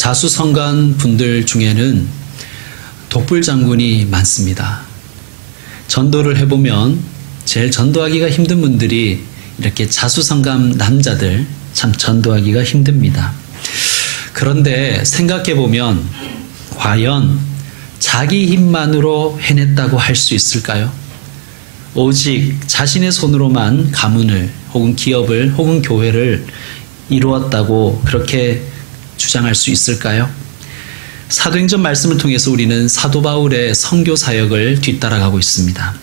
자수성가한 분들 중에는 독불 장군이 많습니다. 전도를 해보면 제일 전도하기가 힘든 분들이 이렇게 자수성가한 남자들, 참 전도하기가 힘듭니다. 그런데 생각해보면 과연 자기 힘만으로 해냈다고 할 수 있을까요? 오직 자신의 손으로만 가문을 혹은 기업을 혹은 교회를 이루었다고 그렇게 주장할 수 있을까요? 사도행전 말씀을 통해서 우리는 사도 바울의 선교 사역을 뒤따라가고 있습니다.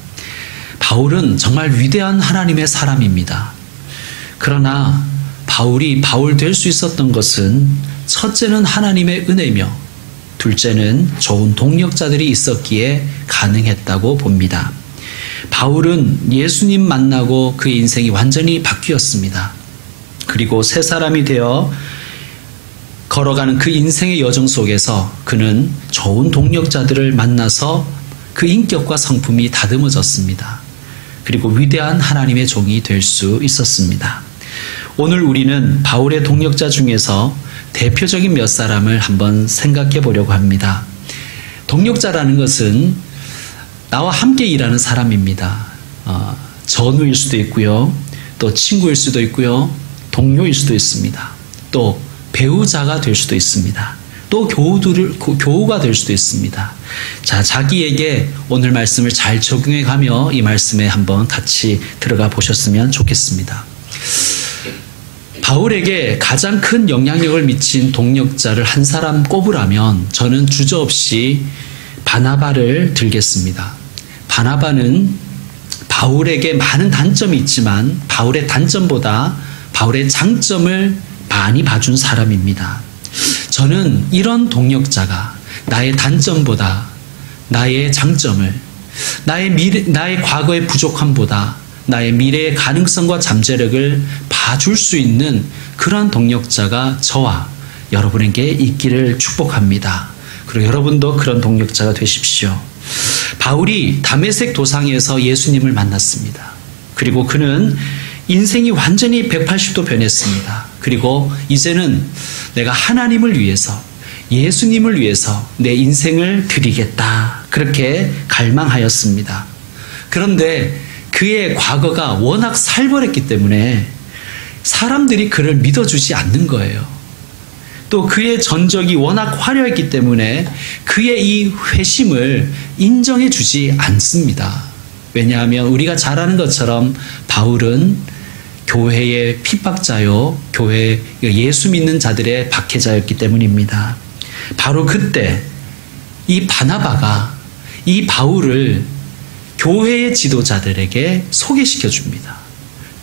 바울은 정말 위대한 하나님의 사람입니다. 그러나 바울이 바울 될 수 있었던 것은 첫째는 하나님의 은혜며 둘째는 좋은 동력자들이 있었기에 가능했다고 봅니다. 바울은 예수님 만나고 그의 인생이 완전히 바뀌었습니다. 그리고 새 사람이 되어 걸어가는 그 인생의 여정 속에서 그는 좋은 동력자들을 만나서 그 인격과 성품이 다듬어졌습니다. 그리고 위대한 하나님의 종이 될 수 있었습니다. 오늘 우리는 바울의 동력자 중에서 대표적인 몇 사람을 한번 생각해 보려고 합니다. 동력자라는 것은 나와 함께 일하는 사람입니다. 전우일 수도 있고요. 또 친구일 수도 있고요. 동료일 수도 있습니다. 또 배우자가 될 수도 있습니다. 또 교우가 될 수도 있습니다. 자, 자기에게 오늘 말씀을 잘 적용해 가며 이 말씀에 한번 같이 들어가 보셨으면 좋겠습니다. 바울에게 가장 큰 영향력을 미친 동력자를 한 사람 꼽으라면 저는 주저없이 바나바를 들겠습니다. 바나바는 바울에게 많은 단점이 있지만 바울의 단점보다 바울의 장점을 많이 봐준 사람입니다. 저는 이런 동력자가 나의 단점보다 나의 장점을, 나의 과거의 부족함보다 나의 미래의 가능성과 잠재력을 봐줄 수 있는 그런 동력자가 저와 여러분에게 있기를 축복합니다. 그리고 여러분도 그런 동력자가 되십시오. 바울이 다메섹 도상에서 예수님을 만났습니다. 그리고 그는 인생이 완전히 180도 변했습니다. 그리고 이제는 내가 하나님을 위해서, 예수님을 위해서 내 인생을 드리겠다. 그렇게 갈망하였습니다. 그런데 그의 과거가 워낙 살벌했기 때문에 사람들이 그를 믿어주지 않는 거예요. 또 그의 전적이 워낙 화려했기 때문에 그의 이 회심을 인정해 주지 않습니다. 왜냐하면 우리가 잘 아는 것처럼 바울은 교회의 핍박자요, 교회 예수 믿는 자들의 박해자였기 때문입니다. 바로 그때 이 바나바가 이 바울을 교회의 지도자들에게 소개시켜 줍니다.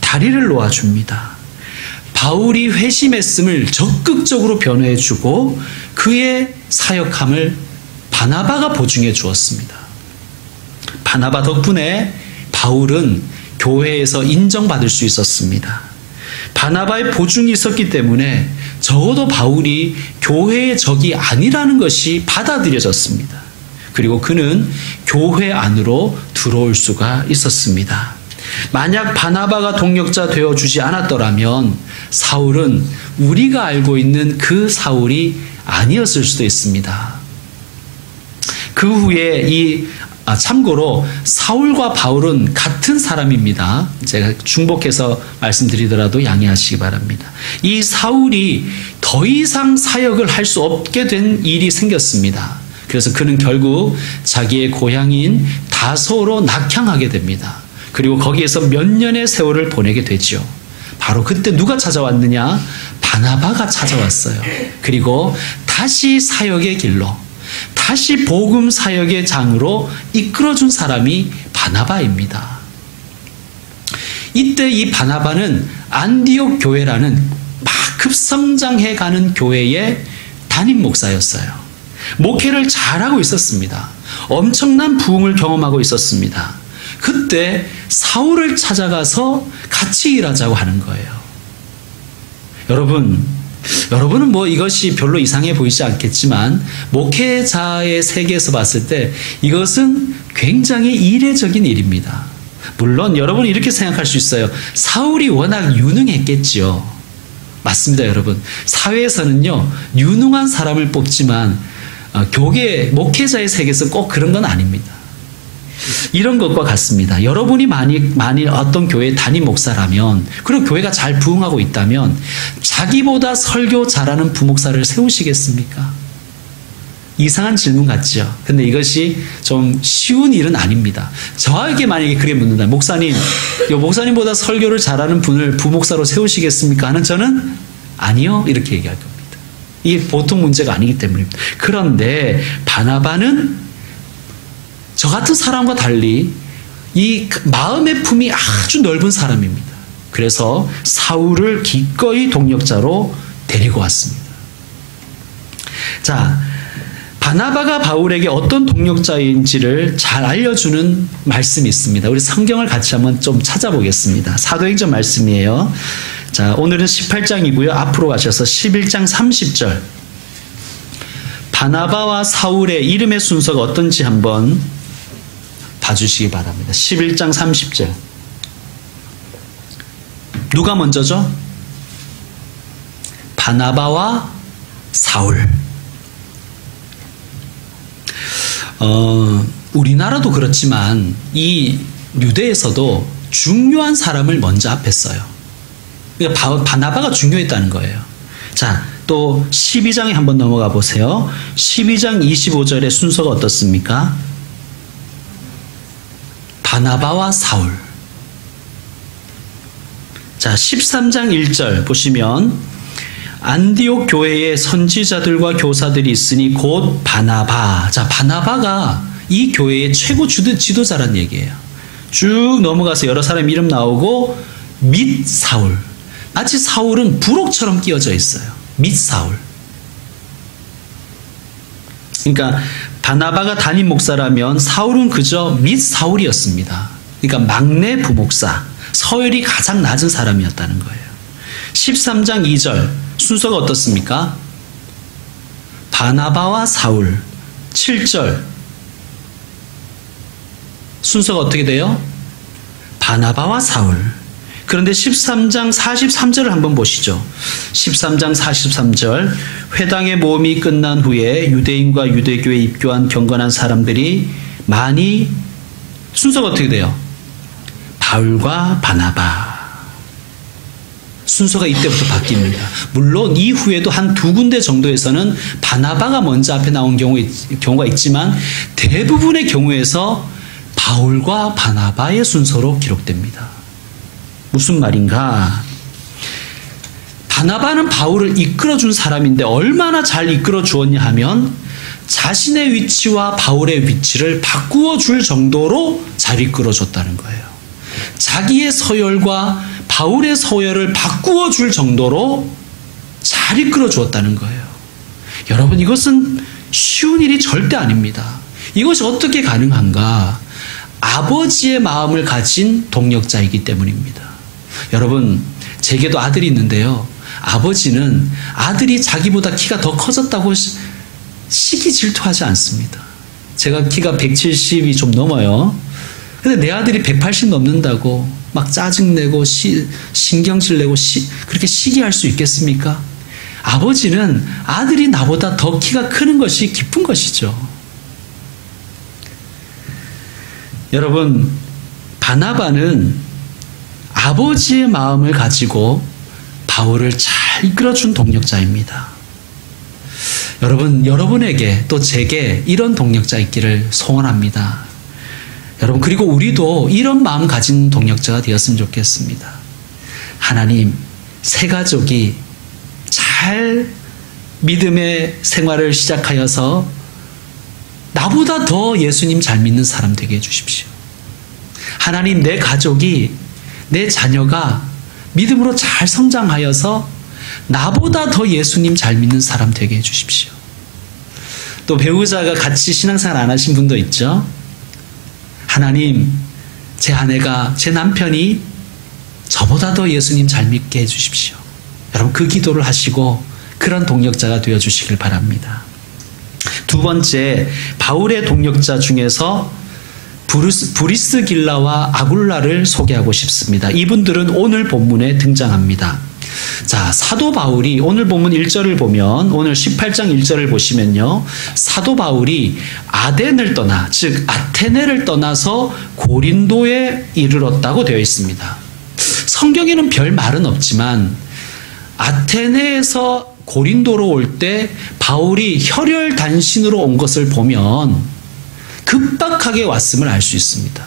다리를 놓아줍니다. 바울이 회심했음을 적극적으로 변호해 주고 그의 사역함을 바나바가 보증해 주었습니다. 바나바 덕분에 바울은 교회에서 인정받을 수 있었습니다. 바나바의 보증이 있었기 때문에 적어도 바울이 교회의 적이 아니라는 것이 받아들여졌습니다. 그리고 그는 교회 안으로 들어올 수가 있었습니다. 만약 바나바가 동력자 되어주지 않았더라면 사울은 우리가 알고 있는 그 사울이 아니었을 수도 있습니다. 그 후에 참고로 사울과 바울은 같은 사람입니다. 제가 중복해서 말씀드리더라도 양해하시기 바랍니다. 이 사울이 더 이상 사역을 할 수 없게 된 일이 생겼습니다. 그래서 그는 결국 자기의 고향인 다소로 낙향하게 됩니다. 그리고 거기에서 몇 년의 세월을 보내게 되죠. 바로 그때 누가 찾아왔느냐? 바나바가 찾아왔어요. 그리고 다시 사역의 길로, 다시 복음 사역의 장으로 이끌어준 사람이 바나바입니다. 이때 이 바나바는 안디옥 교회라는 막 급성장해가는 교회의 담임 목사였어요. 목회를 잘하고 있었습니다. 엄청난 부흥을 경험하고 있었습니다. 그때 사울을 찾아가서 같이 일하자고 하는 거예요. 여러분은 뭐 이것이 별로 이상해 보이지 않겠지만 목회자의 세계에서 봤을 때 이것은 굉장히 이례적인 일입니다. 물론 여러분이 이렇게 생각할 수 있어요. 사울이 워낙 유능했겠지요. 맞습니다, 여러분. 사회에서는요, 유능한 사람을 뽑지만 교계 목회자의 세계에서 꼭 그런 건 아닙니다. 이런 것과 같습니다. 여러분이 만일 어떤 교회 담임 목사라면, 그리고 교회가 잘 부흥하고 있다면 자기보다 설교 잘하는 부목사를 세우시겠습니까? 이상한 질문 같죠. 근데 이것이 좀 쉬운 일은 아닙니다. 저에게 만약에 그렇게 묻는다. 목사님보다 설교를 잘하는 분을 부목사로 세우시겠습니까? 하는 저는 아니요, 이렇게 얘기할 겁니다. 이게 보통 문제가 아니기 때문입니다. 그런데 바나바는 저 같은 사람과 달리 이 마음의 품이 아주 넓은 사람입니다. 그래서 사울을 기꺼이 동역자로 데리고 왔습니다. 자, 바나바가 바울에게 어떤 동역자인지를 잘 알려주는 말씀이 있습니다. 우리 성경을 같이 한번 좀 찾아보겠습니다. 사도행전 말씀이에요. 자, 오늘은 18장이고요. 앞으로 가셔서 11장 30절. 바나바와 사울의 이름의 순서가 어떤지 한번 봐주시기 바랍니다. 11장 30절. 누가 먼저죠? 바나바와 사울. 우리나라도 그렇지만 이 유대에서도 중요한 사람을 먼저 앞에 써요. 그러니까 바나바가 중요했다는 거예요. 자, 또 12장에 한번 넘어가 보세요. 12장 25절의 순서가 어떻습니까? 바나바와 사울. 자, 13장 1절 보시면 안디옥 교회에 선지자들과 교사들이 있으니 곧 바나바. 자, 바나바가 이 교회의 최고 지도자란 얘기예요. 쭉 넘어가서 여러 사람 이름 나오고 및 사울. 마치 사울은 부록처럼 끼어져 있어요. 및 사울. 그러니까 바나바가 담임 목사라면 사울은 그저 및 사울이었습니다. 그러니까 막내 부목사, 서열이 가장 낮은 사람이었다는 거예요. 13장 2절 순서가 어떻습니까? 바나바와 사울. 7절 순서가 어떻게 돼요? 바나바와 사울. 그런데 13장 43절을 한번 보시죠. 13장 43절 회당의 모험이 끝난 후에 유대인과 유대교에 입교한 경건한 사람들이 많이 순서가 어떻게 돼요? 바울과 바나바. 순서가 이때부터 바뀝니다. 물론 이후에도 한 두 군데 정도에서는 바나바가 먼저 앞에 나온 경우가 있지만 대부분의 경우에서 바울과 바나바의 순서로 기록됩니다. 무슨 말인가? 바나바는 바울을 이끌어준 사람인데 얼마나 잘 이끌어 주었냐 하면 자신의 위치와 바울의 위치를 바꾸어 줄 정도로 잘 이끌어 줬다는 거예요. 자기의 서열과 바울의 서열을 바꾸어 줄 정도로 잘 이끌어 주었다는 거예요. 여러분, 이것은 쉬운 일이 절대 아닙니다. 이것이 어떻게 가능한가? 아버지의 마음을 가진 동역자이기 때문입니다. 여러분, 제게도 아들이 있는데요. 아버지는 아들이 자기보다 키가 더 커졌다고 시기 질투하지 않습니다. 제가 키가 170이 좀 넘어요. 근데 내 아들이 180 넘는다고 막 짜증내고 신경질 내고 그렇게 시기할 수 있겠습니까? 아버지는 아들이 나보다 더 키가 크는 것이 기쁜 것이죠. 여러분, 바나바는 아버지의 마음을 가지고 바울을 잘 이끌어준 동역자입니다. 여러분, 여러분에게 또 제게 이런 동역자 있기를 소원합니다. 여러분, 그리고 우리도 이런 마음 가진 동역자가 되었으면 좋겠습니다. 하나님, 새 가족이 잘 믿음의 생활을 시작하여서 나보다 더 예수님 잘 믿는 사람 되게 해주십시오. 하나님, 내 가족이, 내 자녀가 믿음으로 잘 성장하여서 나보다 더 예수님 잘 믿는 사람 되게 해주십시오. 또 배우자가 같이 신앙생활 안 하신 분도 있죠. 하나님, 제 아내가, 제 남편이 저보다 더 예수님 잘 믿게 해주십시오. 여러분, 그 기도를 하시고 그런 동역자가 되어주시길 바랍니다. 두 번째, 바울의 동역자 중에서 브리스길라와 아굴라를 소개하고 싶습니다. 이분들은 오늘 본문에 등장합니다. 자, 사도 바울이 오늘 본문 1절을 보면, 오늘 18장 1절을 보시면요, 사도 바울이 아덴을 떠나, 즉 아테네를 떠나서 고린도에 이르렀다고 되어 있습니다. 성경에는 별 말은 없지만 아테네에서 고린도로 올 때 바울이 혈혈단신으로 온 것을 보면 급박하게 왔음을 알 수 있습니다.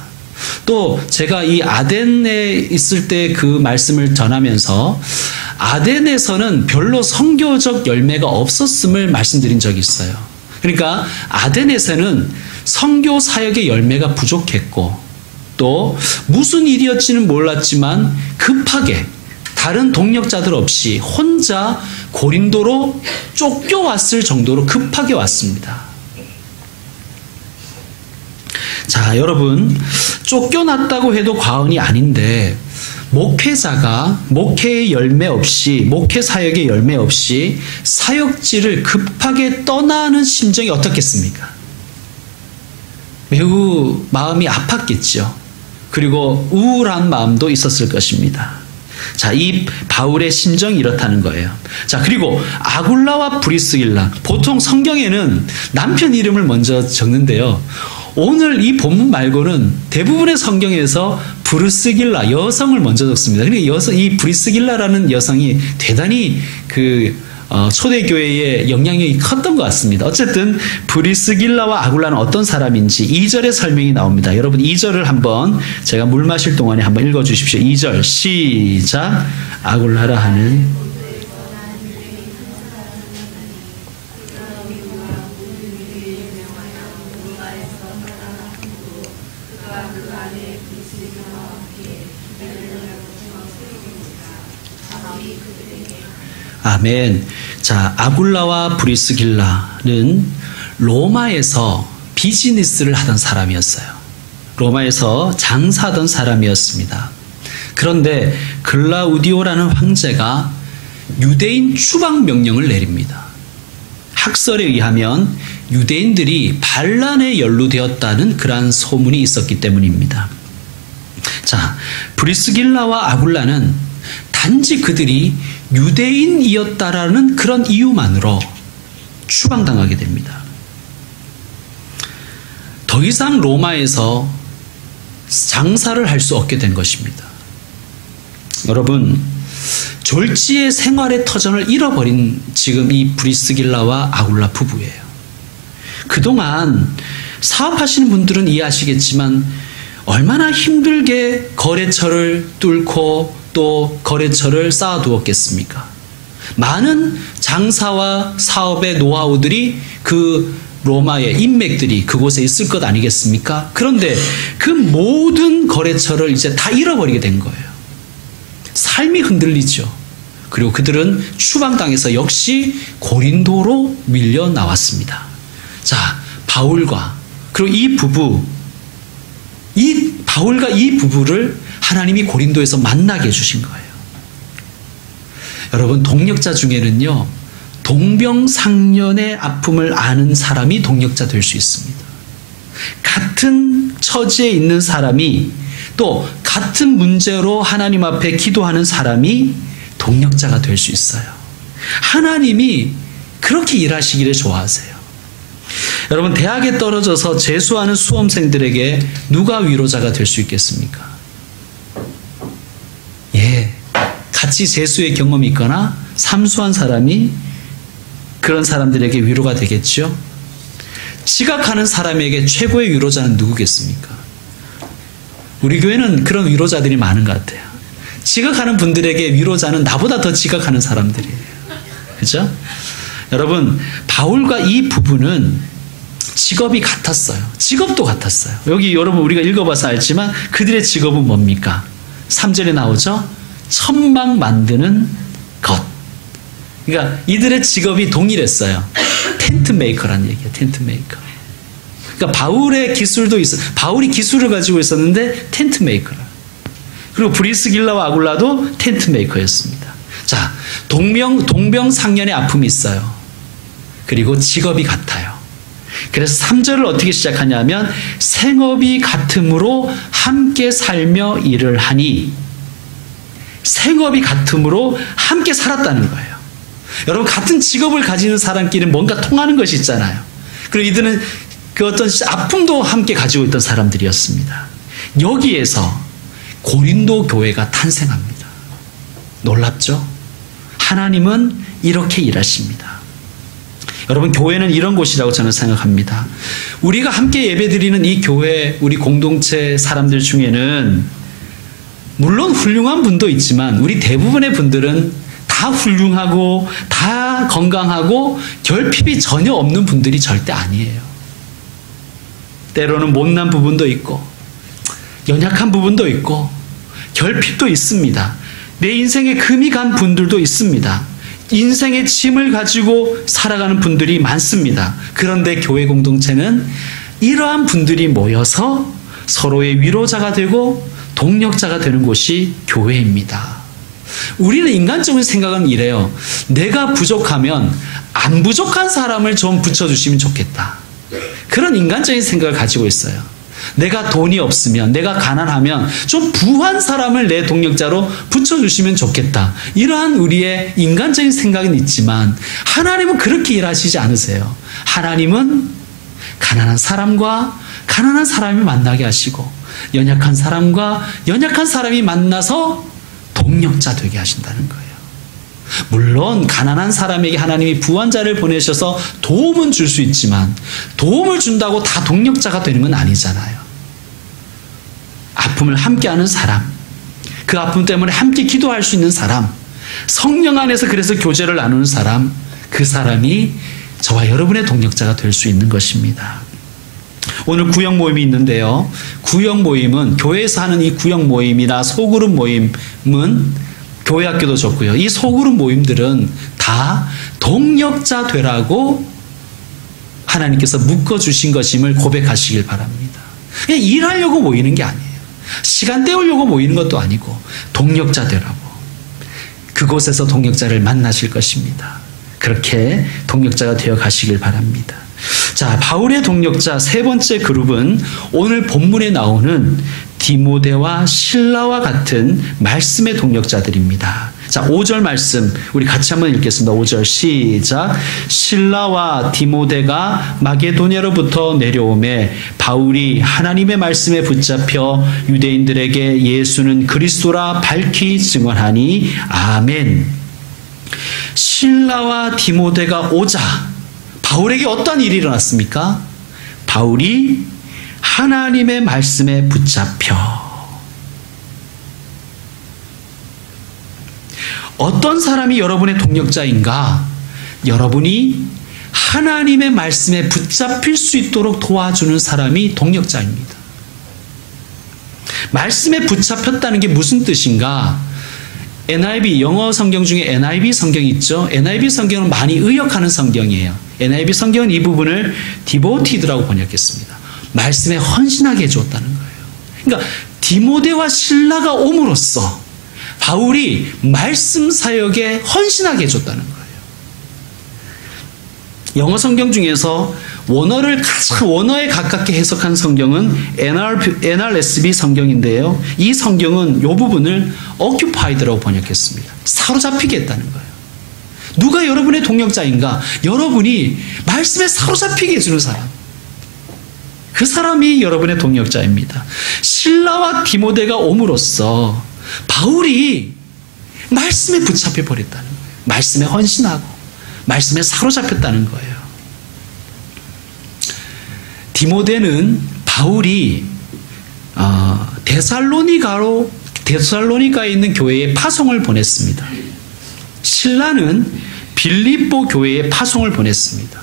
또 제가 이 아덴에 있을 때 그 말씀을 전하면서 아덴에서는 별로 선교적 열매가 없었음을 말씀드린 적이 있어요. 그러니까 아덴에서는 선교 사역의 열매가 부족했고, 또 무슨 일이었지는 몰랐지만 급하게 다른 동력자들 없이 혼자 고린도로 쫓겨왔을 정도로 급하게 왔습니다. 자, 여러분, 쫓겨났다고 해도 과언이 아닌데, 목회자가 목회의 열매 없이, 목회 사역의 열매 없이 사역지를 급하게 떠나는 심정이 어떻겠습니까? 매우 마음이 아팠겠죠. 그리고 우울한 마음도 있었을 것입니다. 자, 이 바울의 심정이 이렇다는 거예요. 자, 그리고 아굴라와 브리스길라, 보통 성경에는 남편 이름을 먼저 적는데요. 오늘 이 본문 말고는 대부분의 성경에서 브리스길라, 여성을 먼저 적습니다. 그러니까 이 브리스길라라는 여성이 대단히 초대교회의 영향력이 컸던 것 같습니다. 어쨌든 브리스길라와 아굴라는 어떤 사람인지 2절의 설명이 나옵니다. 여러분 2절을 한번 제가 물 마실 동안에 한번 읽어주십시오. 2절 시작. 아굴라라 하는 아멘. 자, 아굴라와 브리스길라는 로마에서 비즈니스를 하던 사람이었어요. 로마에서 장사하던 사람이었습니다. 그런데 글라우디오라는 황제가 유대인 추방 명령을 내립니다. 학설에 의하면 유대인들이 반란에 연루되었다는 그러한 소문이 있었기 때문입니다. 자, 브리스길라와 아굴라는 단지 그들이 유대인이었다라는 그런 이유만으로 추방당하게 됩니다. 더 이상 로마에서 장사를 할 수 없게 된 것입니다. 여러분, 졸지의 생활의 터전을 잃어버린 지금 이 브리스길라와 아굴라 부부예요. 그동안 사업하시는 분들은 이해하시겠지만 얼마나 힘들게 거래처를 뚫고 또 거래처를 쌓아두었겠습니까? 많은 장사와 사업의 노하우들이 그 로마의 인맥들이 그곳에 있을 것 아니겠습니까? 그런데 그 모든 거래처를 이제 다 잃어버리게 된 거예요. 삶이 흔들리죠. 그리고 그들은 추방당해서 역시 고린도로 밀려 나왔습니다. 자, 바울과 그리고 바울과 이 부부를 하나님이 고린도에서 만나게 해주신 거예요. 여러분, 동력자 중에는요, 동병상련의 아픔을 아는 사람이 동력자 될 수 있습니다. 같은 처지에 있는 사람이, 또 같은 문제로 하나님 앞에 기도하는 사람이 동력자가 될 수 있어요. 하나님이 그렇게 일하시기를 좋아하세요. 여러분, 대학에 떨어져서 재수하는 수험생들에게 누가 위로자가 될 수 있겠습니까? 같이 재수의 경험이 있거나 삼수한 사람이 그런 사람들에게 위로가 되겠죠. 지각하는 사람에게 최고의 위로자는 누구겠습니까? 우리 교회는 그런 위로자들이 많은 것 같아요. 지각하는 분들에게 위로자는 나보다 더 지각하는 사람들이에요. 그렇죠? 여러분, 바울과 이 부부는 직업이 같았어요. 직업도 같았어요. 여기 여러분 우리가 읽어봐서 알지만 그들의 직업은 뭡니까? 3절에 나오죠? 천막 만드는 것. 그러니까 이들의 직업이 동일했어요. 텐트 메이커라는 얘기예요. 텐트 메이커. 그러니까 바울의 기술도 바울이 기술을 가지고 있었는데 텐트 메이커라. 그리고 브리스길라와 아굴라도 텐트 메이커였습니다. 자, 동병상련의 아픔이 있어요. 그리고 직업이 같아요. 그래서 3절을 어떻게 시작하냐면 생업이 같음으로 함께 살며 일을 하니, 생업이 같으므로 함께 살았다는 거예요. 여러분, 같은 직업을 가지는 사람끼리는 뭔가 통하는 것이 있잖아요. 그리고 이들은 그 어떤 아픔도 함께 가지고 있던 사람들이었습니다. 여기에서 고린도 교회가 탄생합니다. 놀랍죠? 하나님은 이렇게 일하십니다. 여러분, 교회는 이런 곳이라고 저는 생각합니다. 우리가 함께 예배드리는 이 교회, 우리 공동체 사람들 중에는 물론 훌륭한 분도 있지만 우리 대부분의 분들은 다 훌륭하고 다 건강하고 결핍이 전혀 없는 분들이 절대 아니에요. 때로는 못난 부분도 있고 연약한 부분도 있고 결핍도 있습니다. 내 인생에 금이 간 분들도 있습니다. 인생의 짐을 가지고 살아가는 분들이 많습니다. 그런데 교회 공동체는 이러한 분들이 모여서 서로의 위로자가 되고 동력자가 되는 곳이 교회입니다. 우리는 인간적인 생각은 이래요. 내가 부족하면 안 부족한 사람을 좀 붙여주시면 좋겠다. 그런 인간적인 생각을 가지고 있어요. 내가 돈이 없으면, 내가 가난하면 좀 부한 사람을 내 동력자로 붙여주시면 좋겠다. 이러한 우리의 인간적인 생각은 있지만 하나님은 그렇게 일하시지 않으세요. 하나님은 가난한 사람과 가난한 사람이 만나게 하시고 연약한 사람과 연약한 사람이 만나서 동력자 되게 하신다는 거예요. 물론 가난한 사람에게 하나님이 부한 자를 보내셔서 도움은 줄 수 있지만 도움을 준다고 다 동력자가 되는 건 아니잖아요. 아픔을 함께하는 사람, 그 아픔 때문에 함께 기도할 수 있는 사람, 성령 안에서 그래서 교제를 나누는 사람, 그 사람이 저와 여러분의 동력자가 될 수 있는 것입니다. 오늘 구역 모임이 있는데요. 구역 모임은 교회에서 하는 이 구역 모임이나 소그룹 모임은 교회 학교도 좋고요. 이 소그룹 모임들은 다 동력자 되라고 하나님께서 묶어주신 것임을 고백하시길 바랍니다. 그냥 일하려고 모이는 게 아니에요. 시간 때우려고 모이는 것도 아니고 동력자 되라고. 그곳에서 동력자를 만나실 것입니다. 그렇게 동력자가 되어 가시길 바랍니다. 자, 바울의 동력자 세 번째 그룹은 오늘 본문에 나오는 디모데와 실라와 같은 말씀의 동력자들입니다. 자, 5절 말씀 우리 같이 한번 읽겠습니다. 5절 시작. 실라와 디모데가 마게도냐로부터 내려오매 바울이 하나님의 말씀에 붙잡혀 유대인들에게 예수는 그리스도라 밝히 증언하니 아멘. 실라와 디모데가 오자 바울에게 어떤 일이 일어났습니까? 바울이 하나님의 말씀에 붙잡혀. 어떤 사람이 여러분의 동력자인가? 여러분이 하나님의 말씀에 붙잡힐 수 있도록 도와주는 사람이 동력자입니다. 말씀에 붙잡혔다는 게 무슨 뜻인가? NIV, 영어 성경 중에 NIV 성경이 있죠. NIV 성경은 많이 의역하는 성경이에요. NIV 성경은 이 부분을 devoted라고 번역했습니다. 말씀에 헌신하게 해주었다는 거예요. 그러니까 디모데와 실라가 옴으로써 바울이 말씀 사역에 헌신하게 해줬다는 거예요. 영어 성경 중에서 원어에 가깝게 해석한 성경은 NRSV 성경인데요. 이 성경은 이 부분을 occupied라고 번역했습니다. 사로잡히게 했다는 거예요. 누가 여러분의 동력자인가? 여러분이 말씀에 사로잡히게 해주는 사람. 그 사람이 여러분의 동력자입니다. 실라와 디모데가 옴으로써 바울이 말씀에 붙잡혀 버렸다는 거예요. 말씀에 헌신하고 말씀에 사로잡혔다는 거예요. 디모데는 바울이 데살로니가에 있는 교회에 파송을 보냈습니다. 실라는 빌립보 교회에 파송을 보냈습니다.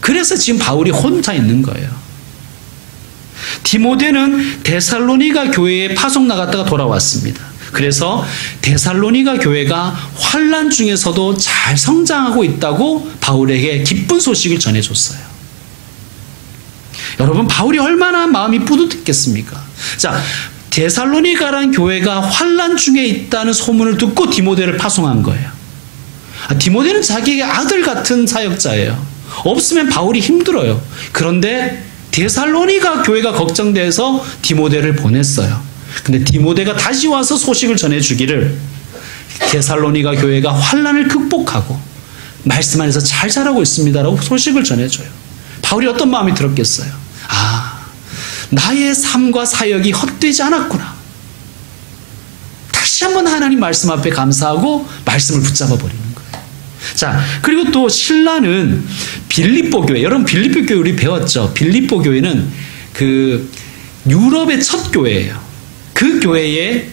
그래서 지금 바울이 혼자 있는 거예요. 디모데는 데살로니가 교회에 파송 나갔다가 돌아왔습니다. 그래서 데살로니가 교회가 환난 중에서도 잘 성장하고 있다고 바울에게 기쁜 소식을 전해줬어요. 여러분, 바울이 얼마나 마음이 뿌듯했겠습니까? 자, 데살로니가라는 교회가 환난 중에 있다는 소문을 듣고 디모데를 파송한 거예요. 디모데는 자기의 아들 같은 사역자예요. 없으면 바울이 힘들어요. 그런데 데살로니가 교회가 걱정돼서 디모데를 보냈어요. 근데 디모데가 다시 와서 소식을 전해주기를 데살로니가 교회가 환난을 극복하고 말씀 안에서 잘 자라고 있습니다라고 소식을 전해줘요. 바울이 어떤 마음이 들었겠어요? 아, 나의 삶과 사역이 헛되지 않았구나. 다시 한번 하나님 말씀 앞에 감사하고 말씀을 붙잡아 버리는 거예요. 자, 그리고 또 신라는 빌립보 교회, 여러분 빌립보 교회 우리 배웠죠? 빌립보 교회는 그 유럽의 첫 교회예요. 그 교회에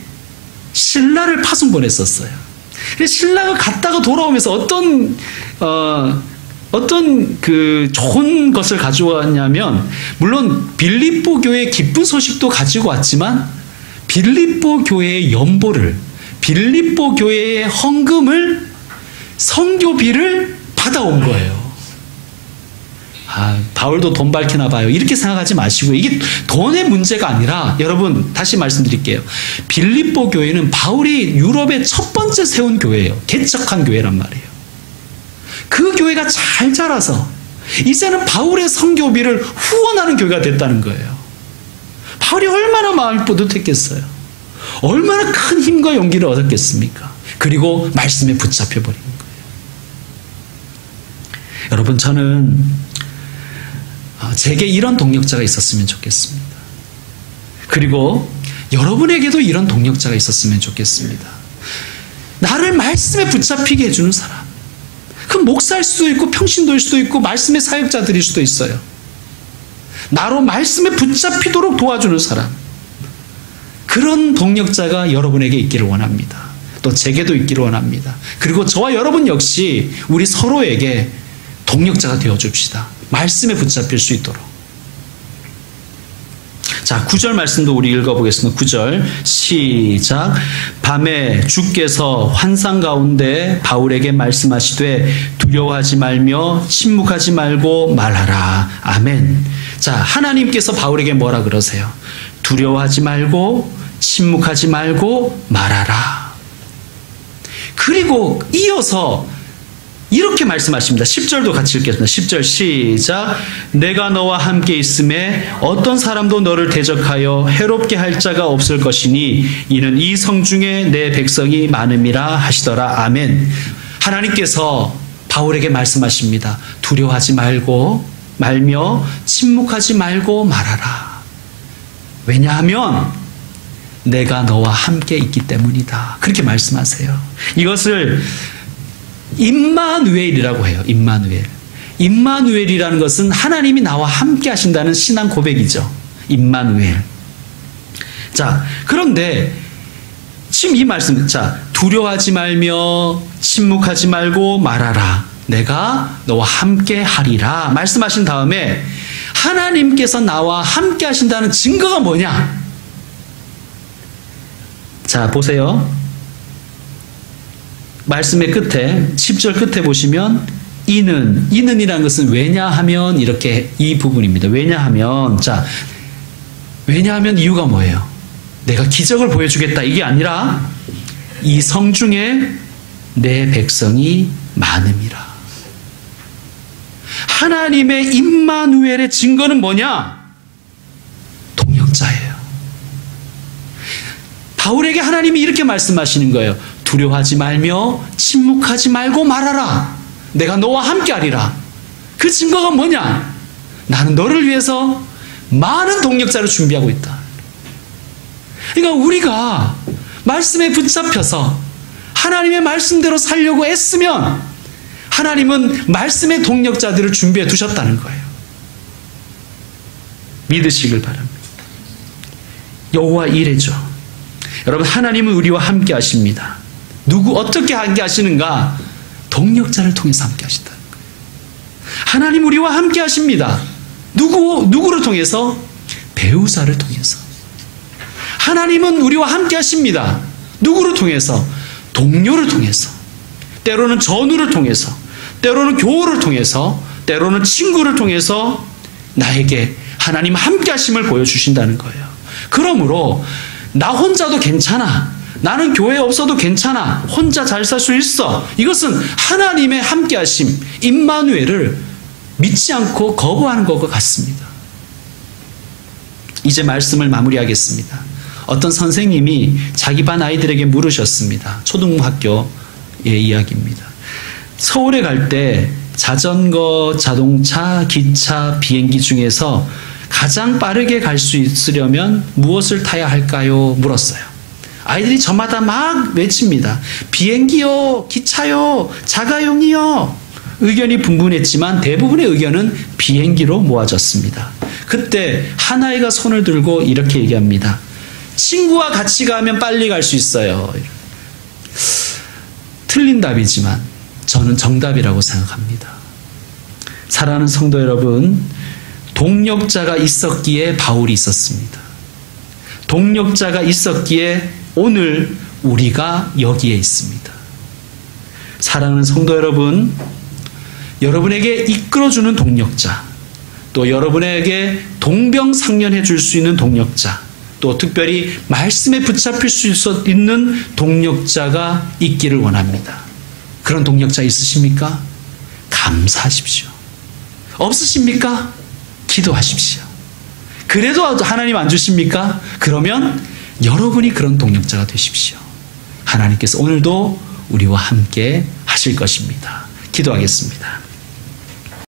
신라를 파송 보냈었어요. 신라가 갔다가 돌아오면서 어떤 그 좋은 것을 가져왔냐면, 물론 빌립보 교회의 기쁜 소식도 가지고 왔지만 빌립보 교회의 연보를, 빌립보 교회의 헌금을, 선교비를 받아온 거예요. 아, 바울도 돈 밝히나 봐요. 이렇게 생각하지 마시고, 이게 돈의 문제가 아니라, 여러분 다시 말씀드릴게요. 빌립보 교회는 바울이 유럽에 첫 번째 세운 교회예요. 개척한 교회란 말이에요. 그 교회가 잘 자라서 이제는 바울의 선교비를 후원하는 교회가 됐다는 거예요. 바울이 얼마나 마음이 뿌듯했겠어요. 얼마나 큰 힘과 용기를 얻었겠습니까? 그리고 말씀에 붙잡혀 버리는 거예요. 여러분, 저는 제게 이런 동력자가 있었으면 좋겠습니다. 그리고 여러분에게도 이런 동력자가 있었으면 좋겠습니다. 나를 말씀에 붙잡히게 해주는 사람. 그 목사일 수도 있고 평신도일 수도 있고 말씀의 사역자들일 수도 있어요. 나로 말씀에 붙잡히도록 도와주는 사람. 그런 동력자가 여러분에게 있기를 원합니다. 또 제게도 있기를 원합니다. 그리고 저와 여러분 역시 우리 서로에게 동력자가 되어줍시다. 말씀에 붙잡힐 수 있도록. 자, 9절 말씀도 우리 읽어보겠습니다. 9절 시작. 밤에 주께서 환상 가운데 바울에게 말씀하시되 두려워하지 말며 침묵하지 말고 말하라. 아멘. 자, 하나님께서 바울에게 뭐라 그러세요? 두려워하지 말고 침묵하지 말고 말하라. 그리고 이어서 이렇게 말씀하십니다. 10절도 같이 읽겠습니다. 10절 시작. 내가 너와 함께 있음에 어떤 사람도 너를 대적하여 해롭게 할 자가 없을 것이니 이는 이 성중에 내 백성이 많음이라 하시더라. 아멘. 하나님께서 바울에게 말씀하십니다. 두려워하지 말며 침묵하지 말고 말하라. 왜냐하면 내가 너와 함께 있기 때문이다. 그렇게 말씀하세요. 이것을 임마누엘이라고 해요. 임마누엘. 임마누엘이라는 것은 하나님이 나와 함께 하신다는 신앙 고백이죠. 임마누엘. 자, 그런데 지금 이 말씀, 자, 두려워하지 말며 침묵하지 말고 말하라. 내가 너와 함께 하리라. 말씀하신 다음에 하나님께서 나와 함께 하신다는 증거가 뭐냐? 자, 보세요. 말씀의 끝에 10절 끝에 보시면 이는이라는 것은 왜냐하면 이렇게 이 부분입니다. 왜냐하면 이유가 뭐예요? 내가 기적을 보여주겠다 이게 아니라 이 성중에 내 백성이 많음이라. 하나님의 임마누엘의 증거는 뭐냐? 동역자예요. 바울에게 하나님이 이렇게 말씀하시는 거예요. 두려워하지 말며 침묵하지 말고 말하라. 내가 너와 함께하리라. 그 증거가 뭐냐? 나는 너를 위해서 많은 동력자를 준비하고 있다. 그러니까 우리가 말씀에 붙잡혀서 하나님의 말씀대로 살려고 애쓰면 하나님은 말씀의 동력자들을 준비해 두셨다는 거예요. 믿으시길 바랍니다. 여호와 이레죠. 여러분, 하나님은 우리와 함께 하십니다. 어떻게 함께 하시는가? 동력자를 통해서 함께 하신다는 거예요. 하나님 우리와 함께 하십니다. 누구를 통해서? 배우자를 통해서. 하나님은 우리와 함께 하십니다. 누구를 통해서? 동료를 통해서. 때로는 전우를 통해서, 때로는 교우를 통해서, 때로는 친구를 통해서 나에게 하나님 함께 하심을 보여주신다는 거예요. 그러므로 나 혼자도 괜찮아. 나는 교회에 없어도 괜찮아. 혼자 잘 살 수 있어. 이것은 하나님의 함께하심, 임마누엘을 믿지 않고 거부하는 것과 같습니다. 이제 말씀을 마무리하겠습니다. 어떤 선생님이 자기 반 아이들에게 물으셨습니다. 초등학교의 이야기입니다. 서울에 갈 때 자전거, 자동차, 기차, 비행기 중에서 가장 빠르게 갈 수 있으려면 무엇을 타야 할까요? 물었어요. 아이들이 저마다 막 외칩니다. 비행기요, 기차요, 자가용이요. 의견이 분분했지만 대부분의 의견은 비행기로 모아졌습니다. 그때 한 아이가 손을 들고 이렇게 얘기합니다. 친구와 같이 가면 빨리 갈 수 있어요. 틀린 답이지만 저는 정답이라고 생각합니다. 사랑하는 성도 여러분, 동력자가 있었기에 바울이 있었습니다. 동력자가 있었기에 오늘 우리가 여기에 있습니다. 사랑하는 성도 여러분, 여러분에게 이끌어주는 동력자, 또 여러분에게 동병상련해 줄 수 있는 동력자, 또 특별히 말씀에 붙잡힐 수 있는 동력자가 있기를 원합니다. 그런 동력자 있으십니까? 감사하십시오. 없으십니까? 기도하십시오. 그래도 하나님 안 주십니까? 그러면 여러분이 그런 동력자가 되십시오. 하나님께서 오늘도 우리와 함께 하실 것입니다. 기도하겠습니다.